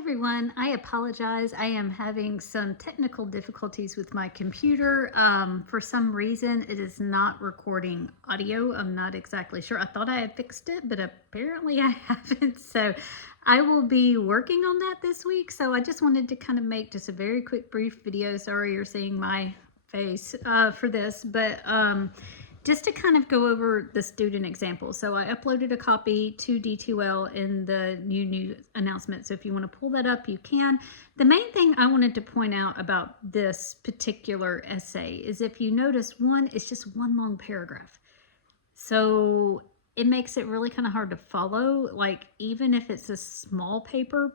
Everyone, I apologize. I am having some technical difficulties with my computer. For some reason, it is not recording audio. I'm not exactly sure. I thought I had fixed it, but apparently I haven't. So I will be working on that this week. So I just wanted to kind of make just a very quick, brief video. Sorry you're seeing my face for this, but just to kind of go over the student example. So I uploaded a copy to D2L in the new announcement. So if you want to pull that up, you can. The main thing I wanted to point out about this particular essay is if you notice, one, it's just one long paragraph. So it makes it really kind of hard to follow. Like even if it's a small paper,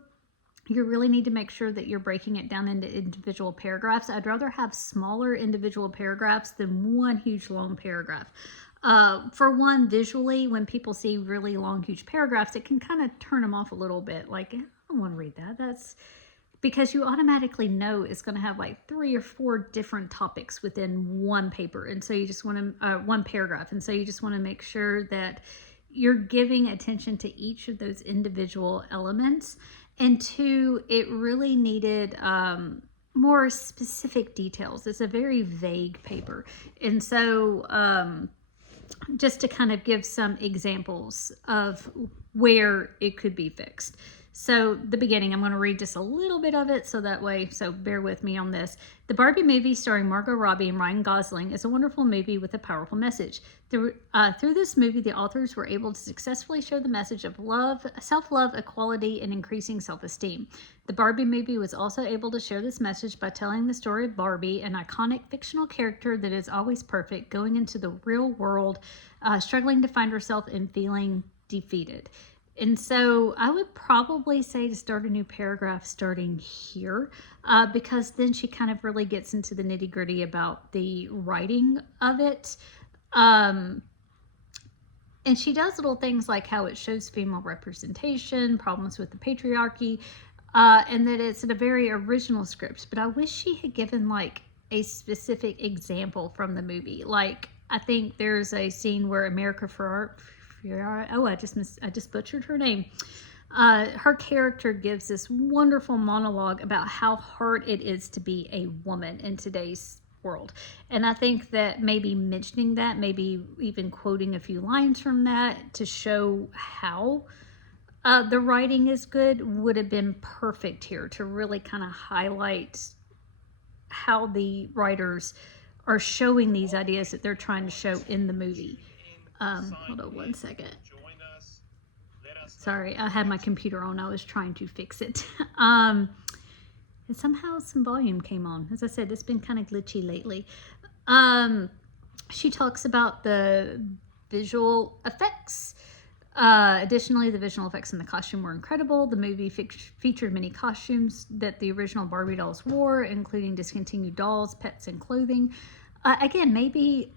you really need to make sure that you're breaking it down into individual paragraphs. I'd rather have smaller individual paragraphs than one huge long paragraph. For one, visually, when people see really long, huge paragraphs, it can kind of turn them off a little bit. Like, I don't want to read that. That's because you automatically know it's going to have like 3 or 4 different topics within one paper. And so you just want to, one paragraph. And so you just want to make sure that you're giving attention to each of those individual elements. And 2, it really needed more specific details. It's a very vague paper. And so just to kind of give some examples of where it could be fixed. So the beginning, I'm going to read just a little bit of it so that way, so bear with me on this. The Barbie movie starring Margot Robbie and Ryan Gosling is a wonderful movie with a powerful message. Through this movie, the authors were able to successfully show the message of love, self-love, equality, and increasing self-esteem. The Barbie movie was also able to share this message by telling the story of Barbie, an iconic fictional character that is always perfect, going into the real world, struggling to find herself and feeling defeated. And so I would probably say to start a new paragraph starting here, because then she kind of really gets into the nitty gritty about the writing of it. And she does little things like how it shows female representation, problems with the patriarchy, and that it's in a very original script. But I wish she had given like a specific example from the movie. Like I think there's a scene where America Ferrera, I just butchered her name. Her character gives this wonderful monologue about how hard it is to be a woman in today's world. And I think that maybe mentioning that, maybe even quoting a few lines from that to show how the writing is good would have been perfect here to really kind of highlight how the writers are showing these ideas that they're trying to show in the movie. Hold on one second. Sorry, I had my computer on. I was trying to fix it. And somehow some volume came on. As I said, it's been kind of glitchy lately. She talks about the visual effects. Additionally, the visual effects in the costume were incredible. The movie featured many costumes that the original Barbie dolls wore, including discontinued dolls, pets, and clothing. Again, maybe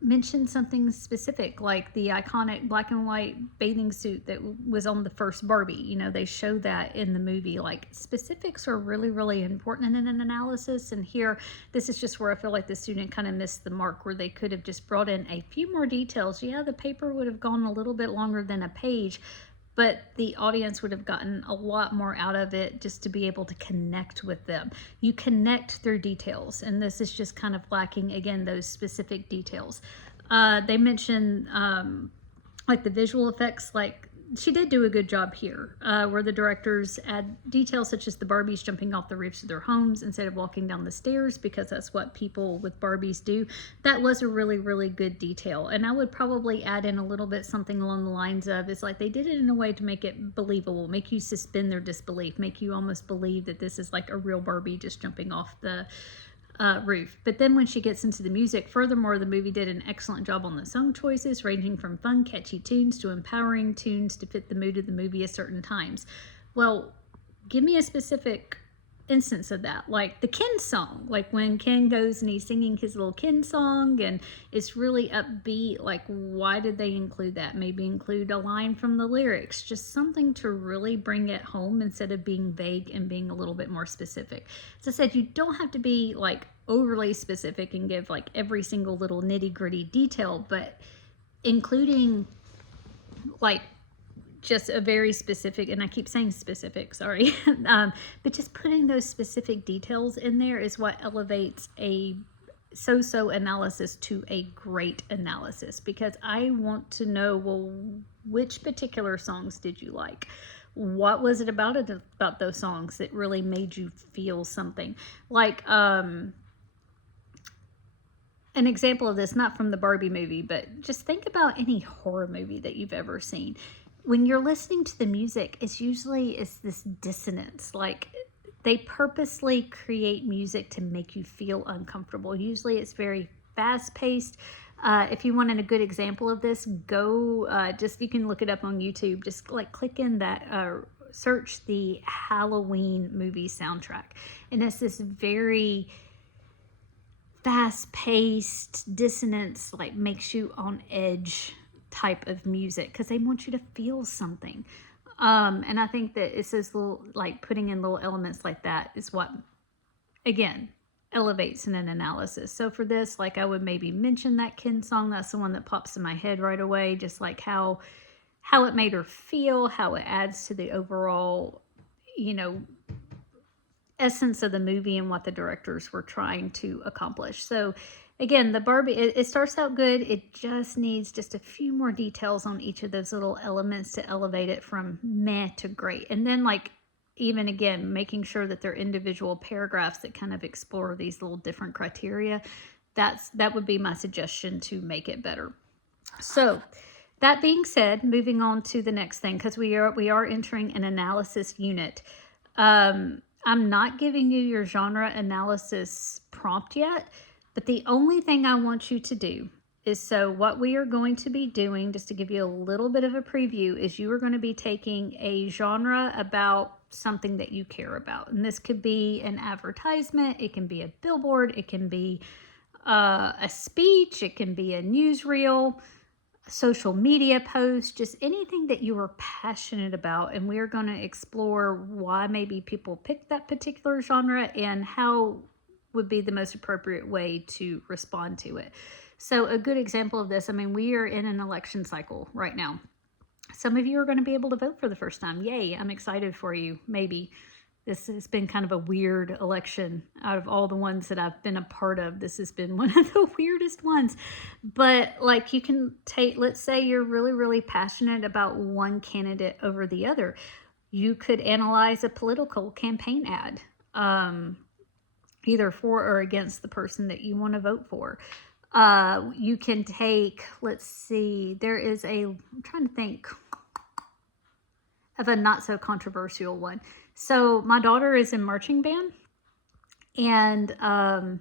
mention something specific like the iconic black and white bathing suit that was on the first Barbie. You know, they show that in the movie. Like specifics are really, really important in an analysis. And here, this is just where I feel like the student kind of missed the mark, where they could have just brought in a few more details. Yeah, the paper would have gone a little bit longer than a page, but the audience would have gotten a lot more out of it just to be able to connect with them. You connect through details, and this is just kind of lacking, again, those specific details. They mentioned like the visual effects, like she did do a good job here, where the directors add details such as the Barbies jumping off the roofs of their homes instead of walking down the stairs, because that's what people with Barbies do. That was a really, really good detail. And I would probably add in a little bit something along the lines of, it's like they did it in a way to make it believable, make you suspend their disbelief, make you almost believe that this is like a real Barbie just jumping off the roof. But then when she gets into the music, furthermore, the movie did an excellent job on the song choices, ranging from fun, catchy tunes to empowering tunes to fit the mood of the movie at certain times. Well, give me a specific instance of that, like the Ken song, like when Ken goes and he's singing his little Ken song and it's really upbeat. Like, why did they include that? Maybe include a line from the lyrics, just something to really bring it home instead of being vague and being a little bit more specific. As I said, you don't have to be like overly specific and give like every single little nitty-gritty detail, but including like just a very specific, and I keep saying specific, sorry, but just putting those specific details in there is what elevates a so-so analysis to a great analysis, because I want to know, well, which particular songs did you like? What was it about those songs that really made you feel something? Like, an example of this, not from the Barbie movie, but just think about any horror movie that you've ever seen. When you're listening to the music, it's this dissonance. Like, they purposely create music to make you feel uncomfortable. Usually it's very fast paced. If you wanted a good example of this, you can look it up on YouTube. Just like click in that, search the Halloween movie soundtrack. And it's this very fast paced dissonance, like makes you on edge type of music, because they want you to feel something. And I think that it's this little, like putting in little elements like that is what, again, elevates in an analysis. So for this, like I would maybe mention that Ken song. That's the one that pops in my head right away. Just like how it made her feel, how it adds to the overall, essence of the movie and what the directors were trying to accomplish. So again, the Barbie, it starts out good. It just needs just a few more details on each of those little elements to elevate it from meh to great. And then, like, even again, making sure that they're individual paragraphs that kind of explore these little different criteria. That would be my suggestion to make it better. So that being said, moving on to the next thing, because we are entering an analysis unit. I'm not giving you your genre analysis prompt yet. But the only thing I want you to do is, so what we are going to be doing, just to give you a little bit of a preview, is you are going to be taking a genre about something that you care about. And this could be an advertisement, it can be a billboard, it can be a speech, it can be a newsreel, a social media post, just anything that you are passionate about. And we are going to explore why maybe people pick that particular genre and how would be the most appropriate way to respond to it. So a good example of this, we are in an election cycle right now. Some of you are going to be able to vote for the first time. Yay, I'm excited for you. Maybe this has been kind of a weird election. Out of all the ones that I've been a part of, this has been one of the weirdest ones. But like, you can take, let's say you're really, really passionate about one candidate over the other. You could analyze a political campaign ad, either for or against the person that you want to vote for. You can take, let's see, I'm trying to think of a not so controversial one. So my daughter is in marching band, and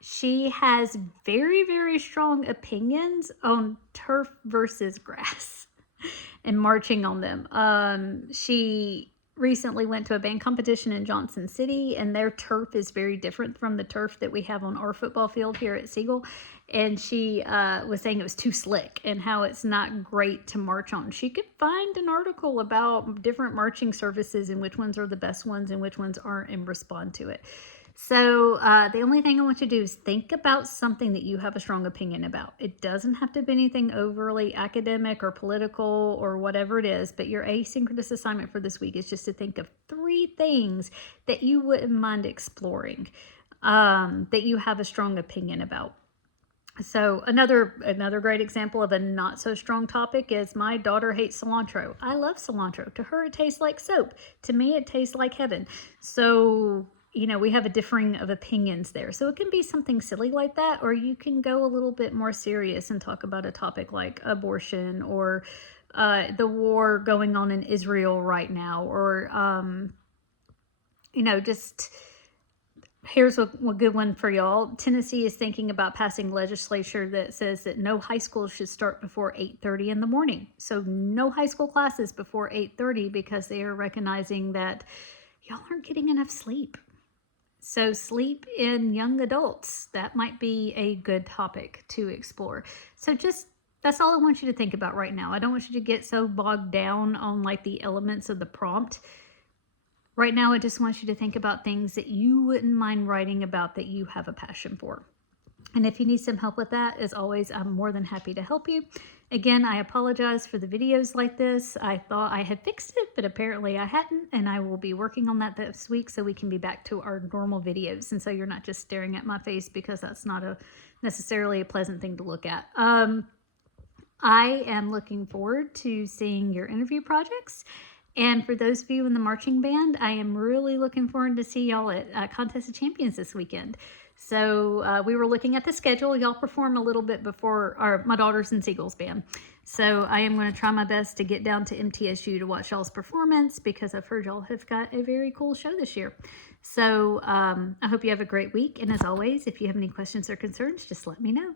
she has very, very strong opinions on turf versus grass and marching on them. She recently went to a band competition in Johnson City, and their turf is very different from the turf that we have on our football field here at Siegel. And she was saying it was too slick and how it's not great to march on. She could find an article about different marching services and which ones are the best ones and which ones aren't, and respond to it. So the only thing I want you to do is think about something that you have a strong opinion about. It doesn't have to be anything overly academic or political or whatever it is, but your asynchronous assignment for this week is just to think of 3 things that you wouldn't mind exploring, that you have a strong opinion about. So another great example of a not so strong topic is my daughter hates cilantro. I love cilantro. To her, it tastes like soap. To me, it tastes like heaven. So we have a differing of opinions there. So it can be something silly like that, or you can go a little bit more serious and talk about a topic like abortion, or the war going on in Israel right now, or, just, here's a good one for y'all. Tennessee is thinking about passing legislation that says that no high school should start before 8:30 in the morning. So no high school classes before 8:30, because they are recognizing that y'all aren't getting enough sleep. So sleep in young adults, that might be a good topic to explore. So that's all I want you to think about right now. I don't want you to get so bogged down on like the elements of the prompt. Right now, I just want you to think about things that you wouldn't mind writing about, that you have a passion for. And if you need some help with that, as always, I'm more than happy to help you. Again, I apologize for the videos like this. I thought I had fixed it, but apparently I hadn't, and I will be working on that this week so we can be back to our normal videos. And so you're not just staring at my face, because that's not necessarily a pleasant thing to look at. I am looking forward to seeing your interview projects. And for those of you in the marching band, I am really looking forward to see y'all at Contest of Champions this weekend. So we were looking at the schedule. Y'all perform a little bit before my daughter's in Seagull's band. So I am going to try my best to get down to MTSU to watch y'all's performance, because I've heard y'all have got a very cool show this year. So I hope you have a great week. And as always, if you have any questions or concerns, just let me know.